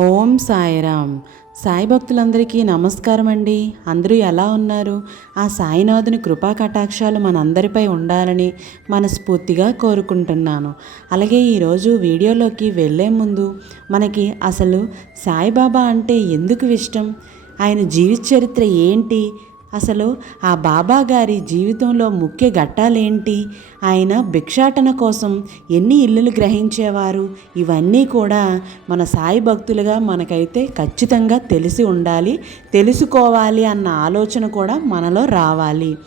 ఓం సాయిరామ్. సాయి భక్తులందరికీ నమస్కారం అండి అందరూ ఎలా ఉన్నారు? ఆ సాయినాథుని కృపా కటాక్షాలు మనందరిపై ఉండాలని మనస్ఫూర్తిగా కోరుకుంటున్నాను. అలాగే ఈరోజు వీడియోలోకి వెళ్ళే ముందు మనకి అసలు సాయిబాబా అంటే ఎందుకు ఇష్టం? ఆయన జీవిత చరిత్ర ఏంటి? అసలు ఆ బాబా గారి జీవితంలో ముఖ్య ఘట్టాలేంటి? ఆయన భిక్షాటన కోసం ఎన్ని ఇల్లులు గ్రహించేవారు? ఇవన్నీ కూడా మన సాయి భక్తులుగా మనకైతే ఖచ్చితంగా తెలిసి ఉండాలి తెలుసుకోవాలి అన్న ఆలోచన కూడా మనలో రావాలి.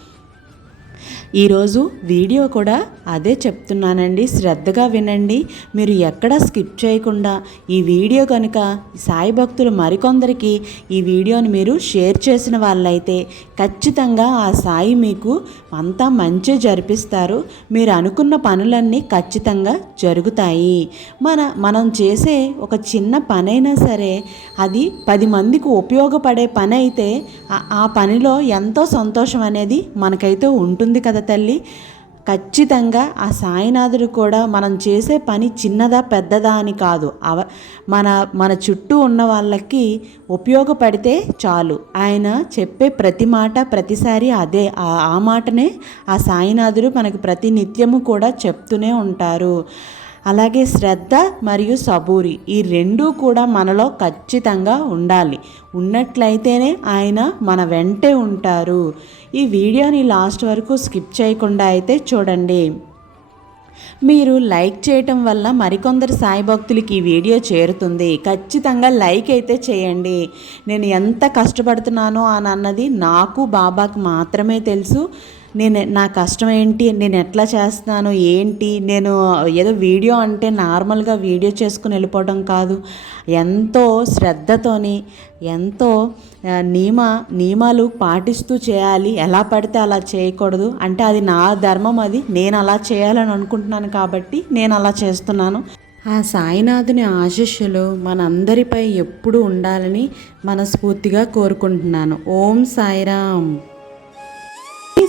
ఈరోజు వీడియో కూడా అదే చెప్తున్నానండి. శ్రద్ధగా వినండి. మీరు ఎక్కడ స్కిప్ చేయకుండా ఈ వీడియో కనుక సాయి భక్తులు మరికొందరికి ఈ వీడియోని మీరు షేర్ చేసిన వాళ్ళైతే ఖచ్చితంగా ఆ సాయి మీకు అంతా మంచి జరిపిస్తారు. మీరు అనుకున్న పనులన్నీ ఖచ్చితంగా జరుగుతాయి. మన మనం చేసే ఒక చిన్న పనైనా సరే అది పది మందికి ఉపయోగపడే పని అయితే ఆ పనిలో ఎంతో సంతోషం అనేది మనకైతే ఉంటుంది కదా తల్లి ఖచ్చితంగా ఆ సాయినాథుడు కూడా మనం చేసే పని చిన్నదా పెద్దదా అని కాదు. అవ మన మన చుట్టూ ఉన్న వాళ్ళకి ఉపయోగపడితే చాలు. ఆయన చెప్పే ప్రతి మాట ప్రతిసారి అదే ఆ ఆ మాటనే ఆ సాయినాథుడు మనకి ప్రతి నిత్యము కూడా చెప్తూనే ఉంటారు. అలాగే శ్రద్ధ మరియు సబూరి ఈ రెండూ కూడా మనలో ఖచ్చితంగా ఉండాలి. ఉన్నట్లయితేనే ఆయన మన వెంటే ఉంటారు. ఈ వీడియోని లాస్ట్ వరకు స్కిప్ చేయకుండా అయితే చూడండి. మీరు లైక్ చేయటం వల్ల మరికొందరు సాయి భక్తులకి ఈ వీడియో చేరుతుంది. ఖచ్చితంగా లైక్ అయితే చేయండి. నేను ఎంత కష్టపడుతున్నానో అని అన్నది నాకు బాబాకి మాత్రమే తెలుసు. నేను నా కష్టం ఏంటి? నేను ఎట్లా చేస్తున్నాను? ఏంటి? నేను ఏదో వీడియో అంటే నార్మల్గా వీడియో చేసుకుని వెళ్ళిపోవడం కాదు. ఎంతో శ్రద్ధతోని ఎంతో నియమ నియమాలు పాటిస్తూ చేయాలి. ఎలా పడితే అలా చేయకూడదు. అంటే అది నా ధర్మం అది. నేను అలా చేయాలని అనుకుంటున్నాను కాబట్టి నేను అలా చేస్తున్నాను. ఆ సాయినాథుని ఆశీస్సులు మనందరిపై ఎప్పుడూ ఉండాలని మనస్ఫూర్తిగా కోరుకుంటున్నాను. ఓం సాయిరామ్.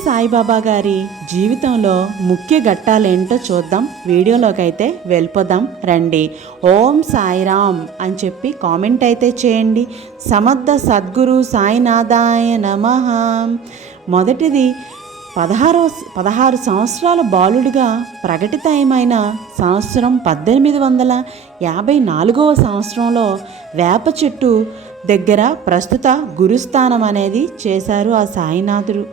సాయిబాబా గారి జీవితంలో ముఖ్య ఘట్టాలేంటో చూద్దాం. వీడియోలోకి అయితే వెళ్ళిపోదాం. రండి. ఓం సాయిరామ్ అని చెప్పి కామెంట్ అయితే చేయండి. సమర్థ సద్గురు సాయినాథాయ నమ. మొదటిది పదహారో పదహారు సంవత్సరాల బాలుడిగా ప్రకటితమైన సంవత్సరం పద్దెనిమిది వందల యాభై నాలుగవ సంవత్సరంలో వేప చెట్టు దగ్గర ప్రస్తుత గురుస్థానం అనేది చేశారు ఆ సాయినాథుడు.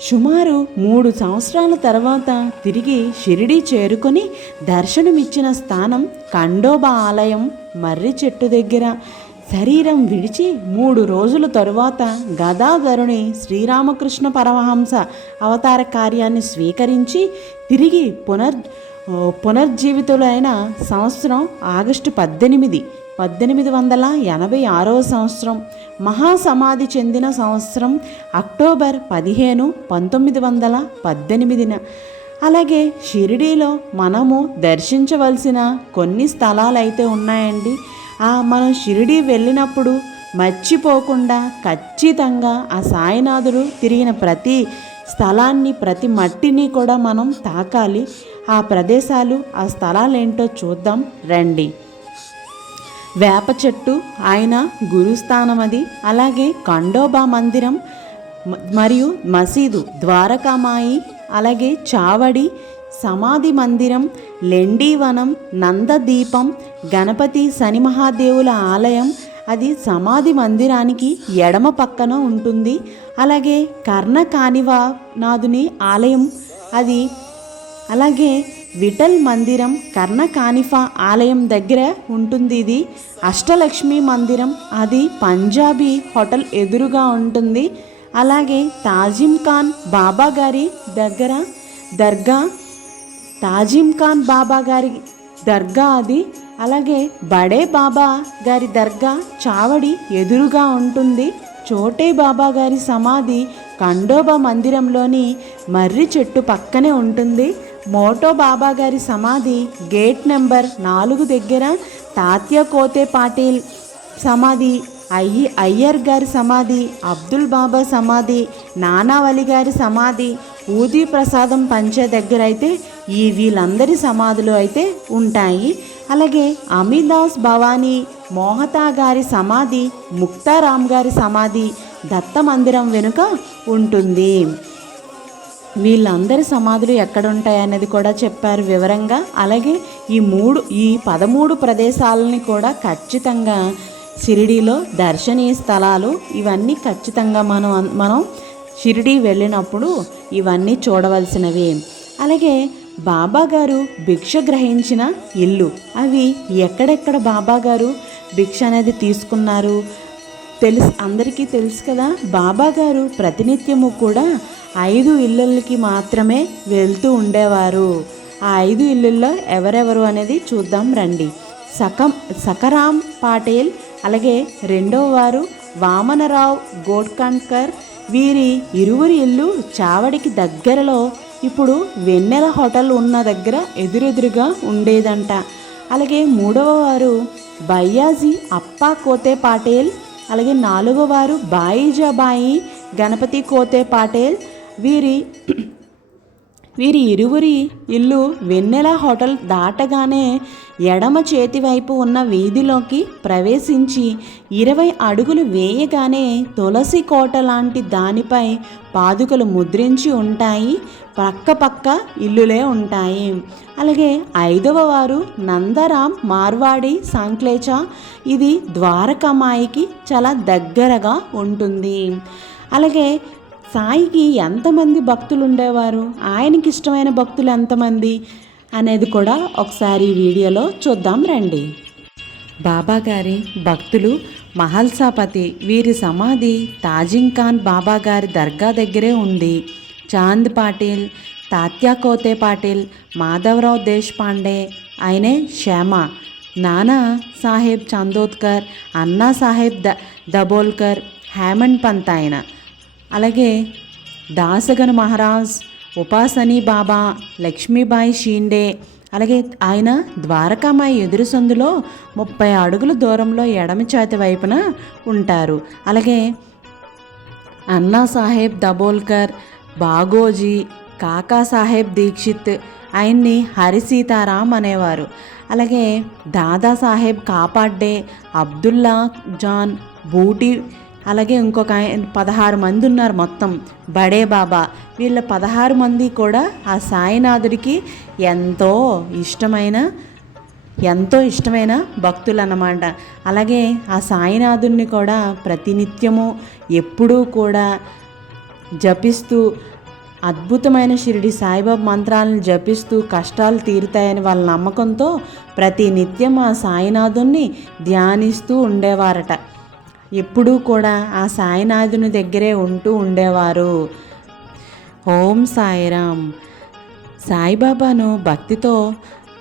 సుమారు మూడు సంవత్సరాల తర్వాత తిరిగి షిరిడి చేరుకొని దర్శనమిచ్చిన స్థానం ఖండోబా ఆలయం మర్రి చెట్టు దగ్గర. శరీరం విడిచి మూడు రోజుల తరువాత గదాధరుని శ్రీరామకృష్ణ పరమహంస అవతార కార్యాన్ని స్వీకరించి తిరిగి పునర్ పునర్జీవితులైన సంవత్సరం ఆగస్టు పద్దెనిమిది పద్దెనిమిది వందల ఎనభై ఆరో సంవత్సరం మహాసమాధి చెందిన సంవత్సరం అక్టోబర్ పదిహేను పంతొమ్మిది వందల పద్దెనిమిదిన. అలాగే షిరిడీలో మనము దర్శించవలసిన కొన్ని స్థలాలు అయితే ఉన్నాయండి. ఆ మనం షిరిడీ వెళ్ళినప్పుడు మర్చిపోకుండా ఖచ్చితంగా ఆ సాయినాథుడు తిరిగిన ప్రతి స్థలాన్ని ప్రతి మట్టిని కూడా మనం తాకాలి. ఆ ప్రదేశాలు ఆ స్థలాలు ఏంటో చూద్దాం. రండి. వేప చెట్టు ఆయన గురుస్థానం అది అలాగే ఖండోబా మందిరం మరియు మసీదు ద్వారకామాయి అలాగే చావడి సమాధి మందిరం లెండీవనం నందదీపం గణపతి శని మహాదేవుల ఆలయం అది సమాధి మందిరానికి ఎడమ పక్కన ఉంటుంది. అలాగే కర్ణ కానివానాథుని ఆలయం అది అలాగే విఠల్ మందిరం కర్ణకానిఫా ఆలయం దగ్గర ఉంటుంది ఇది. అష్టలక్ష్మి మందిరం అది పంజాబీ హోటల్ ఎదురుగా ఉంటుంది. అలాగే తాజిం ఖాన్ బాబా గారి దగ్గర దర్గా తాజిం ఖాన్ బాబా గారి దర్గా అది. అలాగే బడే బాబా గారి దర్గా చావడి ఎదురుగా ఉంటుంది. చోటే బాబా గారి సమాధి ఖండోబా మందిరంలోని మర్రి చెట్టు పక్కనే ఉంటుంది. మోటో బాబా గారి సమాధి గేట్ నెంబర్ నాలుగు దగ్గర తాత్య కోతే పాటిల్ సమాధి అయ్యి అయ్యర్ గారి సమాధి అబ్దుల్ బాబా సమాధి నానావలి గారి సమాధి ఊది ప్రసాదం పంచే దగ్గర అయితే ఈ వీళ్ళందరి సమాధులు అయితే ఉంటాయి. అలాగే అమిదాస్ భవానీ మోహతా గారి సమాధి ముక్తారాం గారి సమాధి దత్త మందిరం వెనుక ఉంటుంది. వీళ్ళందరి సమాధులు ఎక్కడ ఉంటాయనేది కూడా చెప్పారు వివరంగా. అలాగే ఈ మూడు ఈ పదమూడు ప్రదేశాలని కూడా ఖచ్చితంగా షిరిడీలో దర్శనీయ స్థలాలు ఇవన్నీ ఖచ్చితంగా మనం మనం షిరిడీ వెళ్ళినప్పుడు ఇవన్నీ చూడవలసినవి. అలాగే బాబాగారు భిక్ష గ్రహించిన ఇల్లు అవి ఎక్కడెక్కడ బాబాగారు భిక్ష అనేది తీసుకున్నారు? తెలుసు అందరికీ తెలుసు కదా బాబా గారు ప్రతినిత్యము కూడా ఐదు ఇళ్ళకి మాత్రమే వెళ్తూ ఉండేవారు. ఆ ఐదు ఇళ్ళల్లో ఎవరెవరు అనేది చూద్దాం రండి. సకం సకరాం పాటేల్ అలాగే రెండవ వారు వామనరావు గోడ్కాన్కర్. వీరి ఇరువురి ఇల్లు చావడికి దగ్గరలో ఇప్పుడు వెన్నెల హోటల్ ఉన్న దగ్గర ఎదురెదురుగా ఉండేదంట. అలాగే మూడవ వారు బయ్యాజీ అప్పా కోతే పాటేల్ అలాగే నాలుగవ వారు బాయిజాబాయి గణపతి కోతే పాటేల్ వీరి వీరి ఇరువురి ఇల్లు వెన్నెల హోటల్ దాటగానే ఎడమ చేతి వైపు ఉన్న వీధిలోకి ప్రవేశించి ఇరవై అడుగులు వేయగానే తులసి కోట లాంటి దానిపై పాదుకలు ముద్రించి ఉంటాయి పక్క పక్క ఇల్లులే ఉంటాయి. అలాగే ఐదవ వారు నందరాం మార్వాడి సాంక్లేచ. ఇది ద్వారకమాయికి చాలా దగ్గరగా ఉంటుంది. అలాగే సాయికి ఎంతమంది భక్తులు ఉండేవారు? ఆయనకి ఇష్టమైన భక్తులు ఎంతమంది? అనేది కూడా ఒకసారి వీడియోలో చూద్దాం రండి. బాబా గారి భక్తులు మహల్సాపతి వీరి సమాధి తాజింగ్ ఖాన్ బాబా గారి దర్గా దగ్గరే ఉంది. చాంద్ పాటిల్ తాత్యా కోతే పాటిల్ మాధవరావు దేశపాండే ఆయనే శ్యామ. నానా సాహెబ్ చందోద్కర్ అన్నా సాహెబ్ ద దబోల్కర్ హేమండ్ పంత్ ఆయన. అలాగే దాసగన్ మహారాజ్ ఉపాసని బాబా లక్ష్మీబాయి షీండే అలాగే ఆయన ద్వారకామాయి ఎదురు సందులో ముప్పై అడుగుల దూరంలో ఎడమ చేతి వైపున ఉంటారు. అలాగే అన్నా సాహెబ్ దబోల్కర్ బాగోజీ కాకా సాహెబ్ దీక్షిత్ ఆయన్ని హరిసీతారాం అనేవారు. అలాగే దాదాసాహెబ్ కాపాడ్డే అబ్దుల్లా జాన్ బూటి అలాగే ఇంకొక ఆయన పదహారు మంది ఉన్నారు మొత్తం. బడే బాబా. వీళ్ళ పదహారు మంది కూడా ఆ సాయినాథుడికి ఎంతో ఇష్టమైన ఎంతో ఇష్టమైన భక్తులు అన్నమాట అలాగే ఆ సాయినాథుడిని కూడా ప్రతినిత్యము ఎప్పుడూ కూడా జపిస్తూ అద్భుతమైన షిరిడి సాయిబాబా మంత్రాలను జపిస్తూ కష్టాలు తీరుతాయని వాళ్ళ నమ్మకంతో ప్రతి నిత్యం ఆ సాయినాథుణ్ణి ధ్యానిస్తూ ఉండేవారట. ఎప్పుడూ కూడా ఆ సాయినాథుని దగ్గరే ఉంటూ ఉండేవారు. ఓం సాయిరామ్. సాయిబాబాను భక్తితో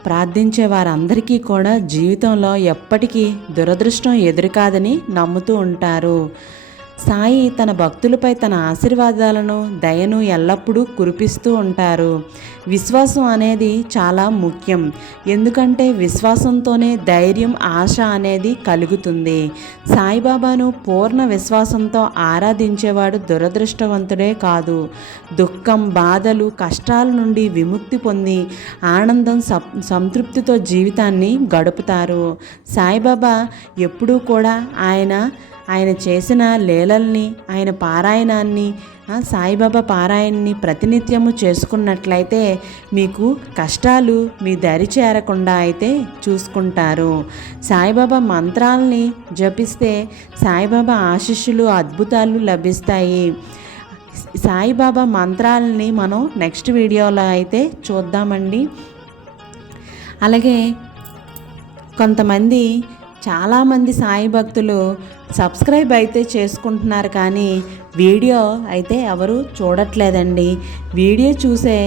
ప్రార్థించే వారందరికీ కూడా జీవితంలో ఎప్పటికీ దురదృష్టం ఎదురుకాదని నమ్ముతూ ఉంటారు. సాయి తన భక్తులపై తన ఆశీర్వాదాలను దయను ఎల్లప్పుడూ కురిపిస్తూ ఉంటారు. విశ్వాసం అనేది చాలా ముఖ్యం. ఎందుకంటే విశ్వాసంతోనే ధైర్యం ఆశ అనేది కలుగుతుంది. సాయిబాబాను పూర్ణ విశ్వాసంతో ఆరాధించేవాడు దురదృష్టవంతుడే కాదు. దుఃఖం బాధలు కష్టాల నుండి విముక్తి పొంది ఆనందం సంతృప్తితో జీవితాన్ని గడుపుతారు. సాయిబాబా ఎప్పుడూ కూడా ఆయన ఆయన చేసిన లీలల్ని ఆయన పారాయణాన్ని సాయిబాబా పారాయణని ప్రతినిత్యము చేసుకున్నట్లయితే మీకు కష్టాలు మీ దరి చేరకుండా అయితే చూసుకుంటారు. సాయిబాబా మంత్రాలని జపిస్తే సాయిబాబా ఆశీస్సులు అద్భుతాలు లభిస్తాయి. సాయిబాబా మంత్రాలని మనం నెక్స్ట్ వీడియోలో అయితే చూద్దామండి. అలాగే కొంతమంది చాలామంది సాయి భక్తులు సబ్స్క్రైబ్ అయితే చేసుకుంటున్నారు కానీ వీడియో అయితే ఎవరు చూడట్లేదండి. వీడియో చూసే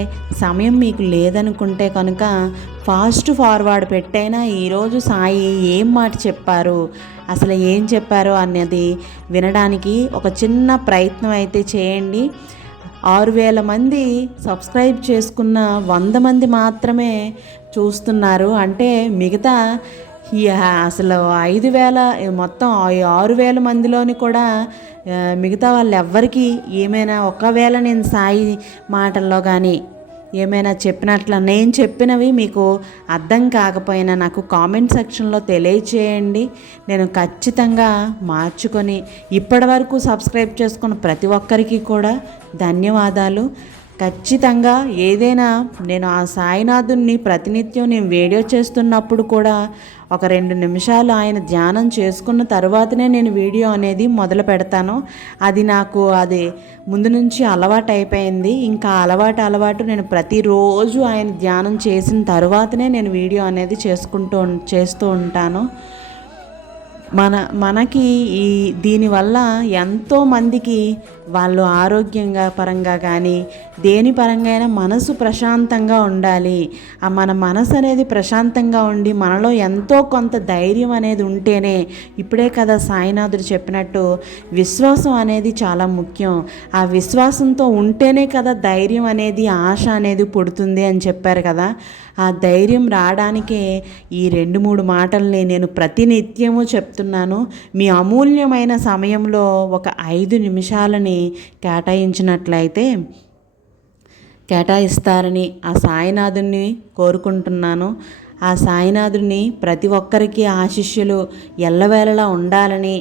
సమయం మీకు లేదనుకుంటే కనుక ఫాస్ట్ ఫార్వర్డ్ పెట్టైనా ఈరోజు సాయి ఏం మాట చెప్పారు అసలు ఏం చెప్పారు అన్నది వినడానికి ఒక చిన్న ప్రయత్నం అయితే చేయండి. ఆరు వేల మంది సబ్స్క్రైబ్ చేసుకున్న వంద మంది మాత్రమే చూస్తున్నారు. అంటే మిగతా అసలు ఐదు వేల మొత్తం ఆరు వేల మందిలోని కూడా మిగతా వాళ్ళు ఎవ్వరికీ ఏమైనా ఒకవేళ నేను సాయి మాటల్లో కానీ ఏమైనా చెప్పినట్ల నేను చెప్పినవి మీకు అర్థం కాకపోయినా నాకు కామెంట్ సెక్షన్లో తెలియచేయండి. నేను ఖచ్చితంగా మార్చుకొని ఇప్పటి వరకు సబ్స్క్రైబ్ చేసుకున్న ప్రతి ఒక్కరికి కూడా ధన్యవాదాలు. ఖచ్చితంగా ఏదైనా నేను ఆ సాయినాథుని ప్రతినిత్యం నేను వీడియో చేస్తున్నప్పుడు కూడా ఒక రెండు నిమిషాలు ఆయన ధ్యానం చేసుకున్న తర్వాతనే నేను వీడియో అనేది మొదలు పెడతాను. అది నాకు అది ముందు నుంచి అలవాటు అయిపోయింది. ఇంకా అలవాటు అలవాటు నేను ప్రతిరోజు ఆయన ధ్యానం చేసిన తర్వాతనే నేను వీడియో అనేది చేసుకుంటూ చేస్తూ ఉంటాను. మన మనకి ఈ దీనివల్ల ఎంతోమందికి వాళ్ళు ఆరోగ్యంగా పరంగా కానీ దేని పరంగా అయినా మనసు ప్రశాంతంగా ఉండాలి. ఆ మన మనసు అనేది ప్రశాంతంగా ఉండి మనలో ఎంతో కొంత ధైర్యం అనేది ఉంటేనే ఇప్పుడే కదా సాయినాథుడు చెప్పినట్టు విశ్వాసం అనేది చాలా ముఖ్యం. ఆ విశ్వాసంతో ఉంటేనే కదా ధైర్యం అనేది ఆశ అనేది పుడుతుంది అని చెప్పారు కదా. ఆ ధైర్యం రావడానికే ఈ రెండు మూడు మాటల్ని నేను ప్రతినిత్యము చెప్తున్నాను. మీ అమూల్యమైన సమయంలో ఒక ఐదు నిమిషాలని కేటాయించినట్లయితే కేటాయిస్తారని ఆ సాయినాథుని కోరుకుంటున్నాను. ఆ సాయినాథుని ప్రతి ఒక్కరికి ఆశిష్యులు ఎల్లవేళలా ఉండాలని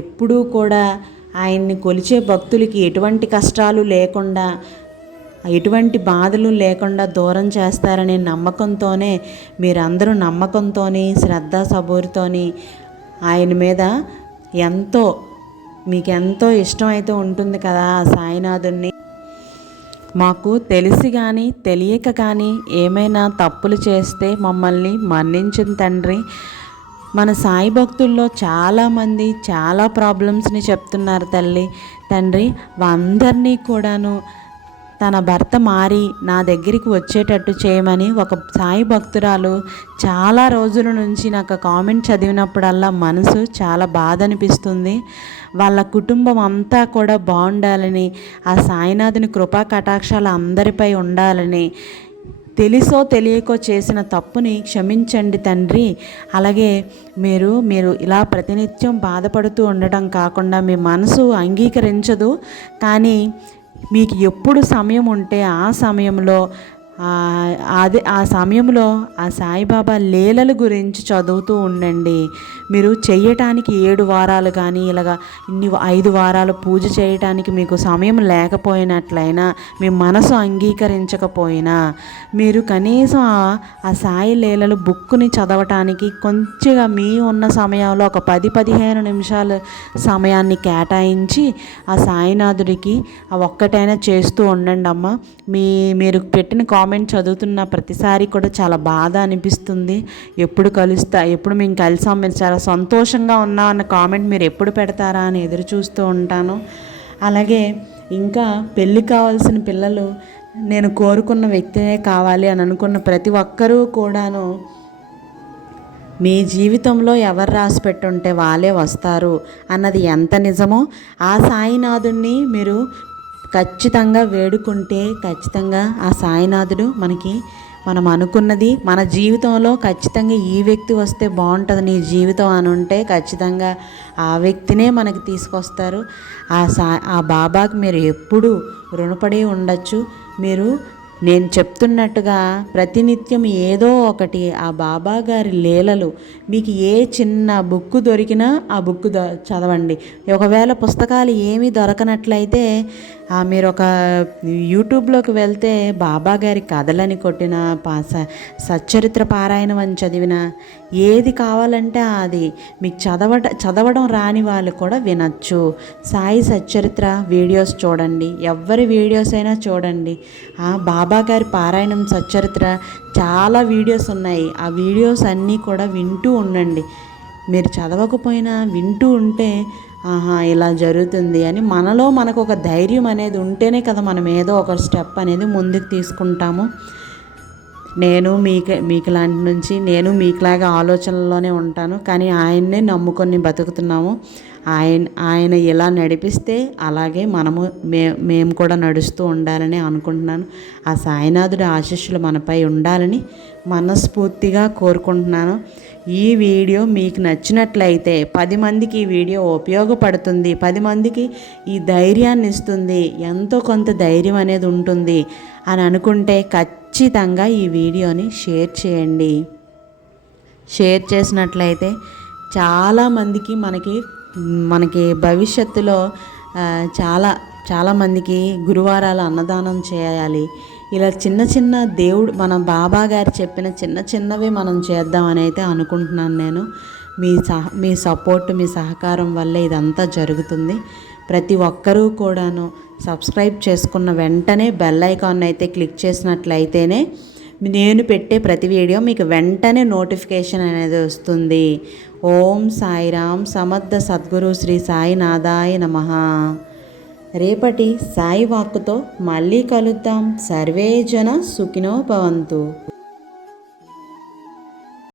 ఎప్పుడూ కూడా ఆయన్ని కొలిచే భక్తులకి ఎటువంటి కష్టాలు లేకుండా ఎటువంటి బాధలు లేకుండా దూరం చేస్తారనే నమ్మకంతోనే మీరందరూ నమ్మకంతోని శ్రద్ధ సబూరితోని ఆయన మీద ఎంతో మీకు ఎంతో ఇష్టమైతే ఉంటుంది కదా ఆ సాయినాథుని మాకు తెలిసి కానీ తెలియక కానీ ఏమైనా తప్పులు చేస్తే మమ్మల్ని మన్నించిన తండ్రి. మన సాయి భక్తుల్లో చాలామంది చాలా ప్రాబ్లమ్స్ని చెప్తున్నారు తల్లి. తండ్రి అందరినీ కూడాను తన భర్త మారి నా దగ్గరికి వచ్చేటట్టు చేయమని ఒక సాయి భక్తురాలు చాలా రోజుల నుంచి నాకు కామెంట్ చదివినప్పుడల్లా మనసు చాలా బాధ అనిపిస్తుంది వాళ్ళ కుటుంబం అంతా కూడా బాగుండాలని ఆ సాయినాథుని కృపా కటాక్షాలు అందరిపై ఉండాలని తెలిసో తెలియకో చేసిన తప్పుని క్షమించండి తండ్రి. అలాగే మీరు మీరు ఇలా ప్రతినిత్యం బాధపడుతూ ఉండటం కాకుండా మీ మనసు అంగీకరించదు. కానీ మీకు ఎప్పుడు సమయం ఉంటే ఆ సమయంలో అదే ఆ సమయంలో ఆ సాయిబాబా లీలల గురించి చదువుతూ ఉండండి. మీరు చెయ్యటానికి ఏడు వారాలు కానీ ఇలాగా ఇన్ని ఐదు వారాలు పూజ చేయటానికి మీకు సమయం లేకపోయినట్లయినా మీ మనసు అంగీకరించకపోయినా మీరు కనీసం ఆ- సాయి లీలలు బుక్కుని చదవటానికి కొంచెంగా మీ ఉన్న సమయంలో ఒక పది పదిహేను నిమిషాలు సమయాన్ని కేటాయించి ఆ సాయినాథుడికి ఆ ఒక్కటైనా చేస్తూ ఉండండి అమ్మ మీ మీరు పెట్టిన కామెంట్ కామెంట్ చదువుతున్న ప్రతిసారి కూడా చాలా బాధ అనిపిస్తుంది. ఎప్పుడు కలుస్తా ఎప్పుడు మేము కలిసాం మీరు చాలా సంతోషంగా ఉన్నాం అన్న కామెంట్ మీరు ఎప్పుడు పెడతారా అని ఎదురు చూస్తూ ఉంటాను. అలాగే ఇంకా పెళ్ళి కావాల్సిన పిల్లలు నేను కోరుకున్న వ్యక్తినే కావాలి అని అనుకున్న ప్రతి ఒక్కరూ కూడాను మీ జీవితంలో ఎవరు రాసి పెట్టుంటే వాళ్ళే వస్తారు అన్నది ఎంత నిజమో ఆ సాయినాథుణ్ణి మీరు ఖచ్చితంగా వేడుకుంటే ఖచ్చితంగా ఆ సాయినాథుడు మనకి మనం అనుకున్నది మన జీవితంలో ఖచ్చితంగా ఈ వ్యక్తి వస్తే బాగుంటుంది నీ జీవితం అని ఉంటే ఖచ్చితంగా ఆ వ్యక్తినే మనకి తీసుకొస్తారు. ఆ సా ఆ బాబాకి మీరు ఎప్పుడూ రుణపడి ఉండొచ్చు. మీరు నేను చెప్తున్నట్టుగా ప్రతినిత్యం ఏదో ఒకటి ఆ బాబా గారి లీలలు మీకు ఏ చిన్న బుక్ దొరికినా ఆ బుక్ ద చదవండి. ఒకవేళ పుస్తకాలు ఏమీ దొరకనట్లయితే మీరు ఒక యూట్యూబ్లోకి వెళ్తే బాబా గారి కథలని కొట్టిన పా స- సచ్చరిత్ర పారాయణం అని చదివిన ఏది కావాలంటే అది మీకు చదవట చదవడం రాని వాళ్ళు కూడా వినచ్చు. సాయి సచ్చరిత్ర వీడియోస్ చూడండి. ఎవరి వీడియోస్ అయినా చూడండి. ఆ బాబా గారి పారాయణం సచ్చరిత్ర చాలా వీడియోస్ ఉన్నాయి. ఆ వీడియోస్ అన్నీ కూడా వింటూ ఉండండి. మీరు చదవకపోయినా వింటూ ఉంటే ఆహా ఇలా జరుగుతుంది అని మనలో మనకు ఒక ధైర్యం అనేది ఉంటేనే కదా మనం ఏదో ఒక స్టెప్ అనేది ముందుకు తీసుకుంటాము. నేను మీకు మీకు లాంటి నుంచి నేను మీకులాగా ఆలోచనలోనే ఉంటాను కానీ ఆయన్నే నమ్ముకొని బతుకుతున్నాము. ఆయన ఆయన ఎలా నడిపిస్తే అలాగే మనము మే మేము కూడా నడుస్తూ ఉండాలని అనుకుంటున్నాను. ఆ సాయినాథుడి ఆశీస్సులు మనపై ఉండాలని మనస్ఫూర్తిగా కోరుకుంటున్నాను. ఈ వీడియో మీకు నచ్చినట్లయితే పది మందికి ఈ వీడియో ఉపయోగపడుతుంది. పది మందికి ఈ ధైర్యాన్ని ఇస్తుంది. ఎంతో కొంత ధైర్యం అనేది ఉంటుంది అని అనుకుంటే ఖచ్చితంగా ఈ వీడియోని షేర్ చేయండి. షేర్ చేసినట్లయితే చాలామందికి మనకి మనకి భవిష్యత్తులో చాలా చాలామందికి గురువారాలు అన్నదానం చేయాలి. ఇలా చిన్న చిన్న దేవుడు మన బాబా గారు చెప్పిన చిన్న చిన్నవి మనం చేద్దామని అయితే అనుకుంటున్నాను నేను. మీ సహ మీ సపోర్ట్ మీ సహకారం వల్లే ఇదంతా జరుగుతుంది. ప్రతి ఒక్కరూ కూడాను సబ్స్క్రైబ్ చేసుకున్న వెంటనే బెల్ ఐకాన్ అయితే క్లిక్ చేసినట్లయితేనే నేను పెట్టే ప్రతి వీడియో మీకు వెంటనే నోటిఫికేషన్ అనేది వస్తుంది. ఓం సాయిరామ్ సమర్థ సద్గురు శ్రీ సాయినాథాయ నమ. రేపటి సాయి వాక్కుతో మళ్ళీ కలుద్దాం. సర్వే జన సుఖినో భవంతు.